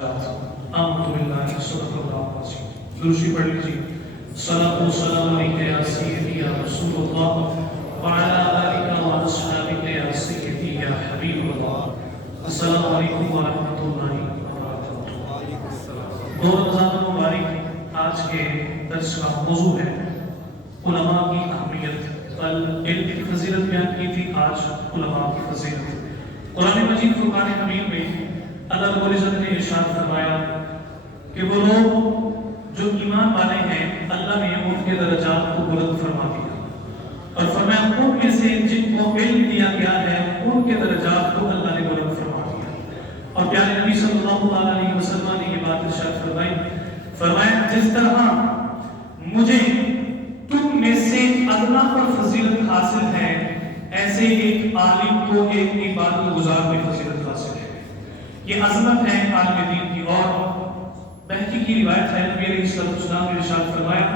آمنت باللہ صدق اللہ العظیم. درود پڑھ لیجیے. صلاۃ و سلام علیک یا سیدی یا رسول اللہ وعلی آلک و اصحابک یا سیدی یا حبیب اللہ. السلام علیکم ورحمۃ اللہ وبرکاتہ. دو رمضان مبارک آج کے درس کا موضوع ہے علماء کی اہمیت. کل علم کی فضیلت بیان کی تھی، آج علماء کی فضیلت. قرآن مجید فرقان حمید میں اللہ رب العزت نے ارشاد فرمایا کہ وہ لوگ جو ایمان والے ہیں اللہ نے ان کے درجات کو بلند فرما دیا، اور فرمایا ان میں سے جن کو علم دیا گیا ہے ان کے درجات کو اللہ نے بلند فرما دیا. اور پیارے نبی صلی اللہ علیہ وسلم نے یہ بات ارشاد فرمائی، فرمایا جس طرح مجھے تم میں سے ادنا پر فضیلت حاصل ہے، ایسے ایک عالم کو ایک عبادت گزار میں فضیلت حاصل ہے. یہ عظمت ہے عالم دین کی. اور بہقی کی روایت ہے، نبی علیہ السلام نے ارشاد فرمایا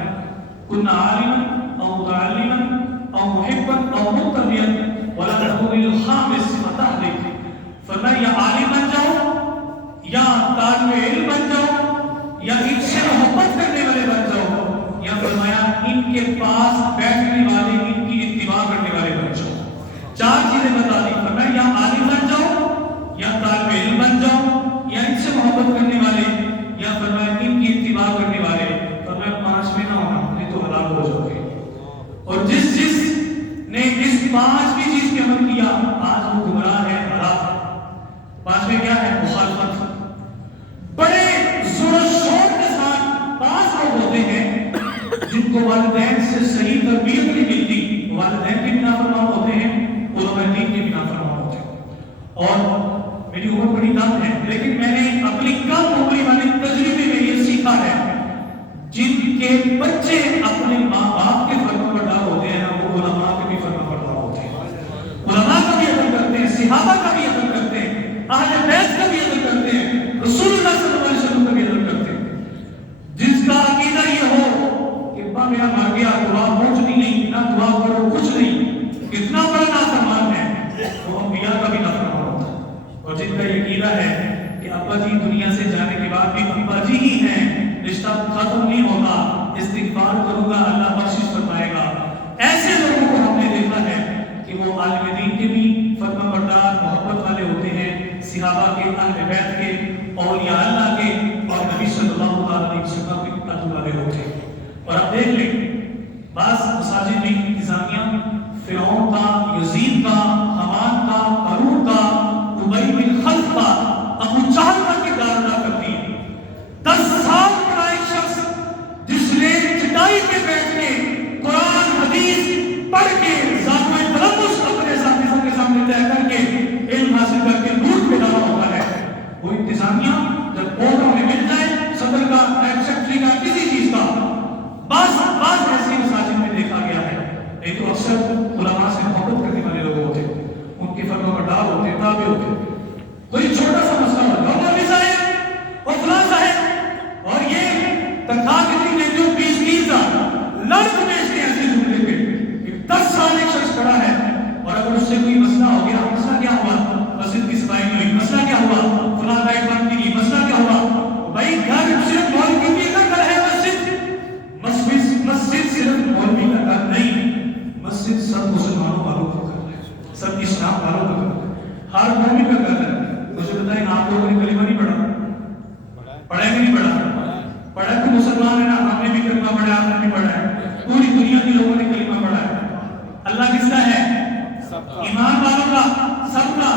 کن عالما او متعلما او محبا او متبعا ولا تكن الخامس فتهلك. فرمایا یا عالم بن جاؤ یا طالب علم بن جاؤ یا ان سے محبت کرنے والے بن جاؤ، یا فرمایا ان کے پاس بیٹھنے والے ان کی اتباع کرنے والے بن جاؤ. چار چیزیں بتا دی. فرمایا یا عالم بن جاؤ یا طالب علم بن جاؤ یا ان سے محبت کرنے والے، یا فرمایا ان کی اتباع کرنے والے. فرمایا پانچ میں نہ ہونا نہیں تو ہلاک ہو جاؤ گے. اور جس نے اس پانچویں چیز کے عمل کیا آج وہ گمراہ ہے، ہلاک ہے. پانچویں کیا ہے؟ مخالفت. بڑے زور و شور کے ساتھ پانچ لوگ ہوتے ہیں جن کو والدین سے صحیح تربیت نہیں ملتی، والدین کے بنا فرمان ہوتے ہیں، علماء دین کے بنا فرمان ہوتے ہیں. اور میری عمر بڑی کم ہے لیکن میں نے اپنی کم عمری والے تجربے میں یہ سیکھا ہے جن کے بچے اپنے ماں باپ کے فرما بردار ہوتے ہیں وہ علماء کے بھی فرما بردار ہوتے ہیں. علماء کا بھی ادب کرتے ہیں، صحابہ کا بھی ادب کرتے ہیں، اہل بیت کا بھی ادب کرتے ہیں، رسول اللہ صلی اللہ علیہ وسلم کا بھی ادب کرتے ہیں. جس کا عقیدہ یہ ہو کہ ابا میرا مر گیا، دعا پہنچنی نہیں، نہ دعا کرو کچھ نہیں، کتنا بڑا نافرمان ہے، وہ انبیاء کا بھی نافرمان ہوتا ہے. اور جن کا یہ عقیدہ ہے کہ ابا جی دنیا سے جانے کے بعد بھی ابا جی ہی ہیں، رشتہ ختم نہیں ہوگا، استغفار کروں گا اللہ بخشش فرمائے گا، ایسے لوگوں کو ہم نے دیکھا ہے کہ وہ عالم دین کے بھی فرما بردار محبت والے ہوتے ہیں، صحابہ کے، اہل بیت کے، اولیاء اللہ کے، اور نبی صلی اللہ علیہ وسلم کے ادب والے ہوتے ہیں. اور اب دیکھ لیں بعض مساجد میں انتظامیہ فرعون کا، یزید کا، حمان کا، قارون کا، ابی بن خلف کا، ابو جہل کا کردار ادا کرتی ہے. 10 سال پڑھا ایک شخص جس نے چٹائی پہ بیٹھ کے قرآن حدیث پڑھ کے ذاتِ تلمس اپنے ساتھیوں کے سامنے طے کر کے علم حاصل کر کے نور پہ ڈالا ہوتا ہے. وہ انتظامیہ جب ووٹ ہمیں مل جائے صدر کا، نیب سیکرٹری کا، کسی چیز کا، بعض ایسی مساجد میں دیکھا گیا ہے نہیں تو اکثر علماء سے محبت کرنے والے لوگ ہوتے ہیں، ان کے فرما بردار ہوتے ہیں، تابع ہوتے ہیں. کوئی چھوٹا سا مسئلہ ہو، مولوی صاحب اور فلاں صاحب اور یہ تنخواہ کتنی دیتے ہو؟ 20 ہزار. لڑک بیچتے ہیں ایسے جملے پہ. 10 سال ایک شخص کھڑا ہے اور اگر اس سے کوئی مسئلہ ہو گیا، مسئلہ کیا ہوا؟ مسجد کی صفائی نہیں ہوئی، مسئلہ کیا ہوا؟ فلاں لائٹ بند کی گئی، مسئلہ کیا ہوا؟ بھائی گھر صرف مولوی کا گھر ہے، مسجد صرف مولوی کا گھر نہیں، مسجد سب مسلمانوں والوں کا گھر ہے، سب اسلام والوں کا گھر ہے، ہر مومن کا گھر ہے. مجھے بتائیں آپ لوگوں نے کلمہ نہیں پڑھا؟ پڑھا کہ نہیں پڑھا؟ پڑھا تو مسلمان ہے نا، ہم نے بھی کلمہ پڑھا، آپ نے بھی پڑھا ہے، پوری دنیا کے لوگوں نے کلمہ پڑھا ہے. اللہ کس کا ہے؟ ایمان والوں کا، سب کا.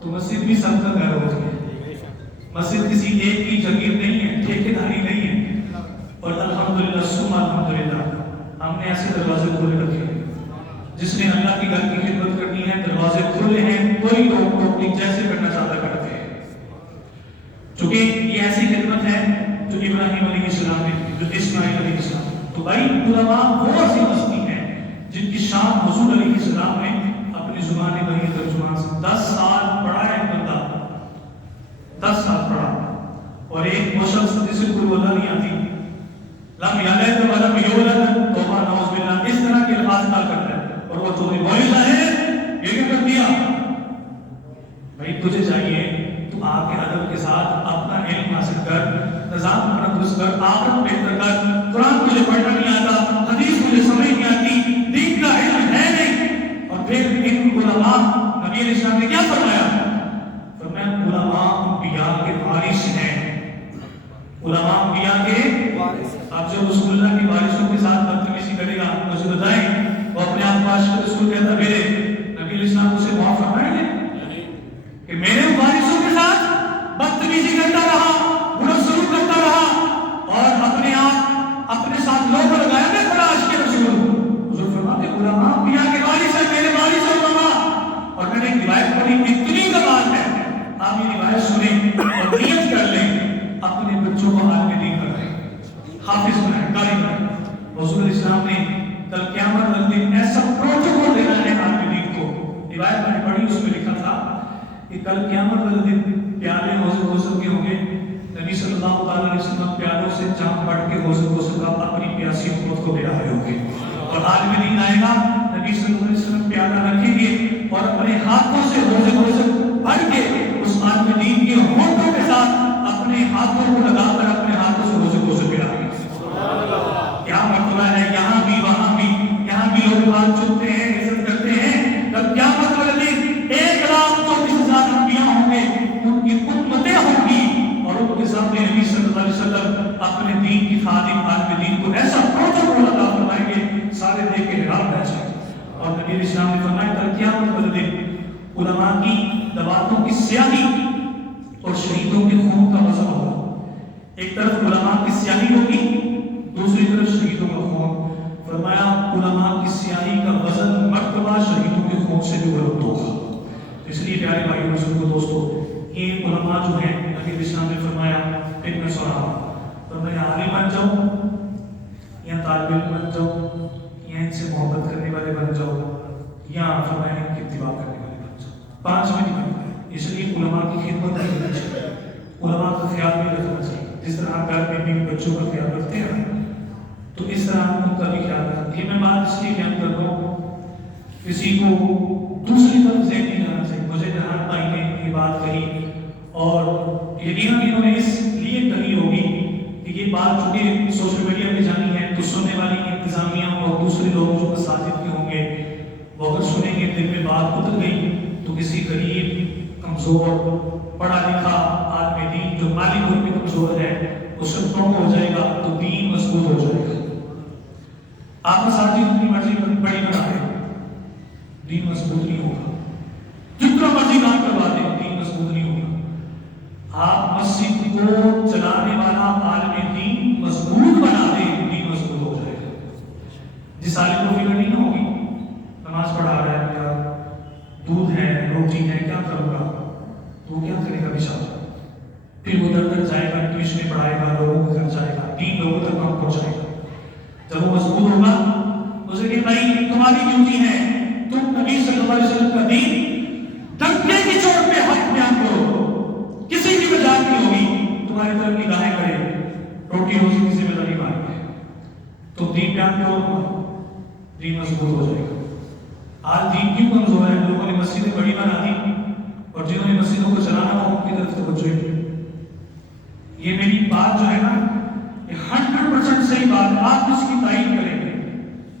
تو مسجد بھی سب کا گھر ہوتی ہے. مسجد کسی ایک کی جگیر نہیں ہے، ٹھیکیداری نہیں ہے. اور الحمدللہ ثم الحمدللہ ہم نے ایسے دروازے کھولے رکھے ہیں. جس نے اللہ کے گھر کی خدمت کرنی ہے دروازے کھلے ہیں، کوئی لوگ کو اپنی جیسے کرنا چاہتا کرتے ہیں. چونکہ یہ ایسی خدمت ہے جو ابراہیم علیہ السلام نے کی، جو اسماعیل علیہ السلام. تو بھائی علماء وہ ایسی ہستی ہیں جن کی شان حضور علیہ السلام نے اپنی زبان بنی ترجمان سے 10 سال پڑھا ہے بندہ، 10 سال پڑھا. اور ایک وہ شخص جسے کوئی وضع نہیں آتی، لم یلد ولم یولد، توبہ نعوذ باللہ، اس طرح کے الفاظ نہ کرتا ہے. اور وہ تو مولوی صاحب یہ کیا کر دیا؟ بھائی تجھے چاہیے تو آپ کے ادب کے ساتھ اپنا فوکس کر، آخرت بہتر کر، قرآن مجھے پڑھنا نہیں آتا، حدیث مجھے سمجھ نہیں آتی، دین کا علم ہے نہیں۔ اور پھر ان علماء، نبی علیہ السلام نے کیا فرمایا؟ فرمایا علماء انبیاء کے وارث ہیں، علماء انبیاء کے وارث۔ آپ جب رسول اللہ کے وارثوں کے ساتھ بدتمیزی کرے گا، مجھے بتائیں، وہ اپنے آپ کو عاشق رسول کہتا میرے، نبی علیہ السلام اسے معاف فرمائیں گے کہ میرے وارثوں کے ساتھ بدتمیزی کرتا رہا، برا سلوک کرتا رہا اور اپنے آپ اپنے ساتھ لوگ لگایا میں بڑا عاشق رسول؟ حضور فرماتے علماء انبیاء کے وارث ہیں، میرے وارث ہیں علماء۔ اور میں نے ایک روایت پڑھی، اتنی کمال ہے، آپ یہ روایت سنیں اور نیت کر لیں، اپنے بچوں کو عالم دین بنائیں، حافظ بنائیں، قاری بنائیں۔ حضور علیہ السلام نے کل قیامت والے دن ایسا پروٹوکول دینا ہے عالم دین کو، روایت میں نے پڑھی، اس میں لکھا تھا کہ کل قیامت والے دن پیالے حوض کے ہوں گے، نبی صلی اللہ علیہ وسلم پیالوں سے جام پڑھ کے حوض کا اپنی پیاسی امت کو دے رہے ہوں گے، اور عالم دین آئے گا، نبی صلی اللہ علیہ وسلم پیالہ رکھیں گے اور اپنے ہاتھوں سے حوض بھر کے اس عالم دین کے ہونٹوں کے ساتھ اپنے ہاتھوں کو لگا کر اپنے ہاتھوں سے حوض پلائیں گے۔ کیا مرتبہ ہے، یہاں بھی وہاں بھی، یہاں بھی لوگ بات چنتے ہیں، عزت کرتے ہیں، تب کیا مطلب ہے؟ 1,34,000 انبیاء ہوں گے، ان کی امتیں ہوں گی، اور ان کے سامنے نبی صلی اللہ علیہ وسلم اپنے دین کی خادم عالم دین کو ایسا پروٹوکول عطا فرمائیں گے، سارے دیکھ کے حیران رہ جائیں۔ اور نبی علیہ السلام نے فرمایا کل قیامت والے دن علماء کی دباتوں کی سیاہی اور شہیدوں کے خون کا وزن ہوگا، ایک طرف علماء کی سیاہی ہوگی، دوسری طرف شہیدوں کا خون۔ فرمایا علماء کی سیاہی کا وزن مرتبہ شہیدوں کے خون سے بھی بلند ہوگا۔ اس لیے پیارے بھائی اور دوستو، یہ علماء جو ہیں، نبی علیہ السلام نے فرمایا، پھر میں سنا فرمایا عالم بن جاؤ یا طالب علم بن جاؤ یا ان سے محبت کرنے والے بن جاؤ یا فرمایا ان کی اتباع کرنے والے بن جاؤ، 5 میں نہیں۔ اس لیے علماء کی خدمت کرنی چاہیے، علماء کا خیال بھی رکھنا چاہیے، جس طرح گھر میں بھی بچوں کا خیال رکھتے ہیں تو اس طرح ان کا بھی خیال رکھنا۔ یہ میں بات اس لیے بیان کر رہا ہوں، کسی کو دوسری طرف ذہن نہیں جانا چاہیے۔ مجھے جہاں بھائی نے یہ بات کہی اور یقیناً انہوں نے اس لیے کہی ہوگی کہ یہ بات چونکہ سوشل میڈیا پہ جانی ہے تو سننے والی انتظامیہ اور دوسرے لوگ جو مساجد کے ہوں گے وہ اگر سنیں گے، دل میں بات اتر گئی تو کسی غریب، کمزور، پڑھا لکھا عالم دین جو مالی طور پہ کمزور ہے وہ سب ٹونگ ہو جائے گا تو دین مضبوط ہو جائے گا۔ آپ مساجد اپنی مرضی بڑی بنا دیں، دین مضبوط نہیں ہوگا، جتنا مرضی کام کروا دیں دین مضبوط نہیں ہوگا۔ آپ مسجد کو چلانے والا عالم دین مضبوط بنا دیں، دین مضبوط ہو جائے گا۔ جس عالم کو فکر نہیں ہوگی نماز پڑھا رہا ہے، کیا دودھ ہے، روٹی ہے، کیا کروں گا، تو وہ کیا کرے گا بچارا؟ پھر وہ در جائے گا، ٹیوشن پڑھائے گا، لوگوں کے گھر جائے گا، دین لوگوں تک پہنچائے گا۔ جب وہ مضبوط ہوگا اسے کہ بھائی تمہاری ڈیوٹی ہے، تم نبی صلی اللہ علیہ وسلم کا دین ڈنکے کی چوٹ پہ حق بیان کرو، کسی کی مجال نہیں ہوگی، تمہاری طرف نگاہیں کرے، روٹی روزی کی ذمہ داری مانیں گے، تو دین بیان کرو، دین مضبوط ہو جائے گا۔ آج دین کیوں کمزور ہے؟ لوگوں نے مسجدیں بڑی بنا دی اور جنہوں نے مسجدوں کو چلانا ہو ان کی طرف توجہ نہیں۔ یہ میری بات جو ہے نا، یہ 100% صحیح بات ہے، آپ اس کی تائید کریں گے،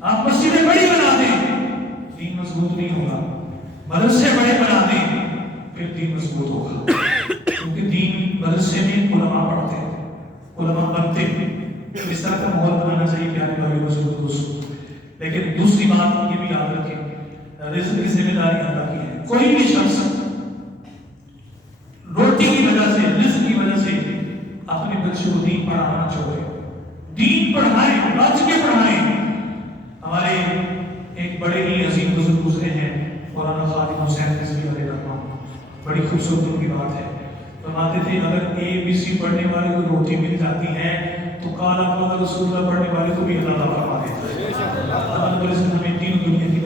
آپ مسجدیں بڑی بنا دیں، دین مضبوط نہیں ہوگا، مدرسے بڑے بنا دیں، پھر دین مضبوط ہوگا، کیونکہ دین مدرسے میں علماء پڑھتے ہیں، علماء بنتے ہیں، اس طرح کا ماحول بنانا چاہیے پیارے بھائی اور دوستوں۔ لیکن دوسری بات یہ بھی یاد رکھیں، رزق کی ذمہ داری اللہ کی ہے۔ کوئی بھی شخص روٹی کی وجہ سے، رزق کی وجہ سے اپنے بچوں کو دین پڑھانا چاہے، دین پڑھائیں، بچ کے پڑھائیں۔ ہمارے ایک بڑے ہی عظیم بزرگ گزرے ہیں، مولانا خادم حسین رضوی علیہ الرحمہ، بڑی خوبصورت ان کی بات ہے، فرماتے تھے اگر ABC پڑھنے والے کو روٹی مل جاتی ہے تو کالا قال رسول اللہ پڑھنے والے کو بھی اللہ تعالیٰ فرما دیتا ہے۔ اللہ ہمیں دین و دنیا کی